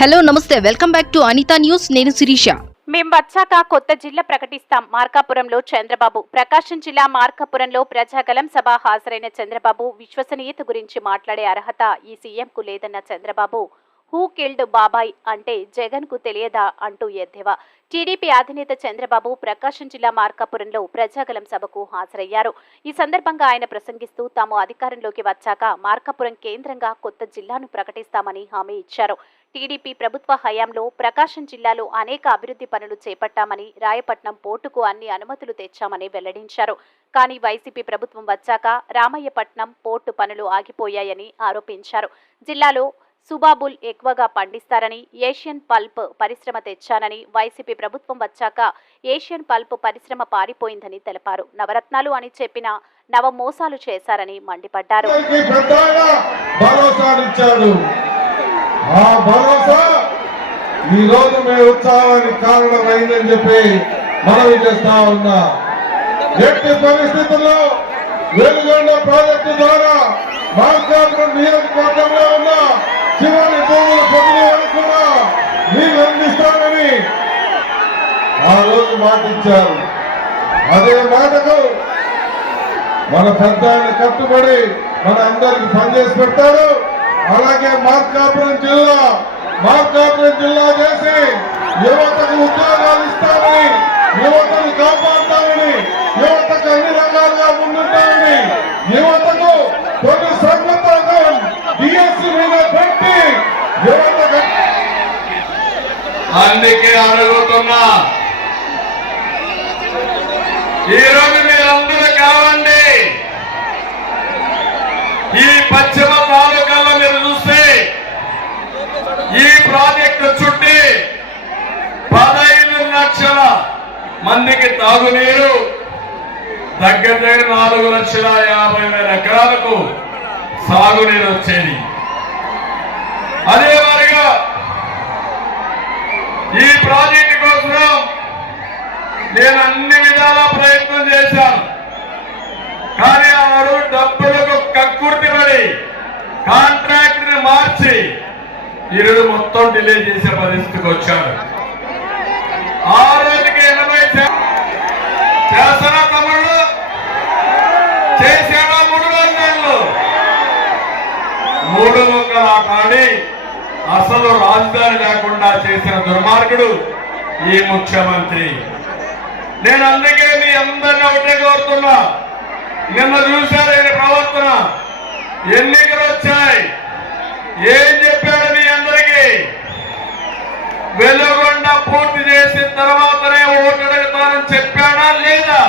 Hello నమస్తే. Welcome back to Anitha news. నేను శిరీష. మేం వచ్చాక కొత్త జిల్లా ప్రకటిస్తాం. మార్కాపురంలో చంద్రబాబు. ప్రకాశం జిల్లా మార్కాపురంలో ప్రజాగలం సభ హాజరైన చంద్రబాబు విశ్వసనీయత గురించి మాట్లాడే అర్హత ఈ సీఎంకు లేదన్న చంద్రబాబు. హూ కిల్డ్ బాబాయ్ అంటే జగన్కు తెలియదా అంటూ ఎద్దేవా. టీడీపీ అధినేత చంద్రబాబు ప్రకాశం జిల్లా మార్కాపురంలో ప్రజాగలం సభకు హాజరయ్యారు. ఈ సందర్భంగా ఆయన ప్రసంగిస్తూ తాము అధికారంలోకి వచ్చాక మార్కాపురం కేంద్రంగా కొత్త జిల్లాను ప్రకటిస్తామని హామీ ఇచ్చారు. టీడీపీ ప్రభుత్వ హయాంలో ప్రకాశం జిల్లాలో అనేక అభివృద్ధి పనులు చేపట్టామని రాయపట్నం పోర్టుకు అన్ని అనుమతులు తెచ్చామని వెల్లడించారు. కానీ వైసీపీ ప్రభుత్వం వచ్చాక రామయ్యపట్నం పోర్టు పనులు ఆగిపోయాయని ఆరోపించారు. జిల్లాలో సుబాబుల్ ఎక్కువగా పండిస్తారని ఏషియన్ పల్ప్ పరిశ్రమ తెచ్చానని వైసీపీ ప్రభుత్వం వచ్చాక ఏషియన్ పల్ప్ పరిశ్రమ పారిపోయిందని తెలిపారు. నవరత్నాలు అని చెప్పిన నవ మోసాలు చేశారని మండిపడ్డారు. ఆ భరోసా! ఈ రోజు మీ ఉత్సాహానికి కారణమైందని చెప్పి మనవి చేస్తా ఉన్నా. ఎట్టి పరిస్థితుల్లో వెలుగొండ ప్రాజెక్టు ద్వారా మార్కాపురం నియోజకవర్గంలో ఉన్న చివరి భూముల పొందిన వరకు కూడా నీళ్ళు అందిస్తామని ఆ రోజు మాటిచ్చారు. అదే మాటకు మన పెద్ద కట్టుబడి మన అందరికి పనిచేసి పెడతారు. అలాగే మార్కాపురం జిల్లా మార్కాపురం జిల్లా చేసి యువతకు ఉద్యోగాలు ఇస్తామని యువతను కాపాడతామని యువతకు అన్ని రంగాలుగా ముందుంటామని యువతకు కొన్ని సంవత్సరం డిఎస్సి మీద పెట్టి యువతకు అందుకే అడుగుతున్నా. ఈరోజు మీరందరూ కావండి. ఈ పశ్చిమ తాలూకాలో ఈ ప్రాజెక్టు చుట్టి పదహైదు లక్షల మందికి తాగునీరు దగ్గర దగ్గర నాలుగు లక్షల యాభై వేల ఎకరాలకు సాగునీరు వచ్చేది. అదే వారిగా ఈ ప్రాజెక్టు కోసం నేను అన్ని విధాలా ప్రయత్నం చేశాను. కానీ వారు డబ్బులకు కక్కుర్తి పడి కాంట్రాక్ట్ని మార్చి ఈరోజు మొత్తం డిలే చేసే పరిస్థితికి వచ్చాడు ఆ రోజుకి ఎనభై శా- చేస్తారా తమ్ముళ్ళు? చేశాడా మూడు వందలు? మూడు వందల కాడి అసలు రాజధాని లేకుండా చేసిన దుర్మార్గుడు ఈ ముఖ్యమంత్రి. నేను అందుకే మీ అందరిని ఒకటే కోరుతున్నా. నిన్న చూశారు ఆయన ప్రవర్తన. ఎన్నికలు వచ్చాయి. ఏం చెప్పాడు? వెలుగొండ పూర్తి చేసిన తర్వాతనే ఓటు అడుగుతానని చెప్పాడా లేదా?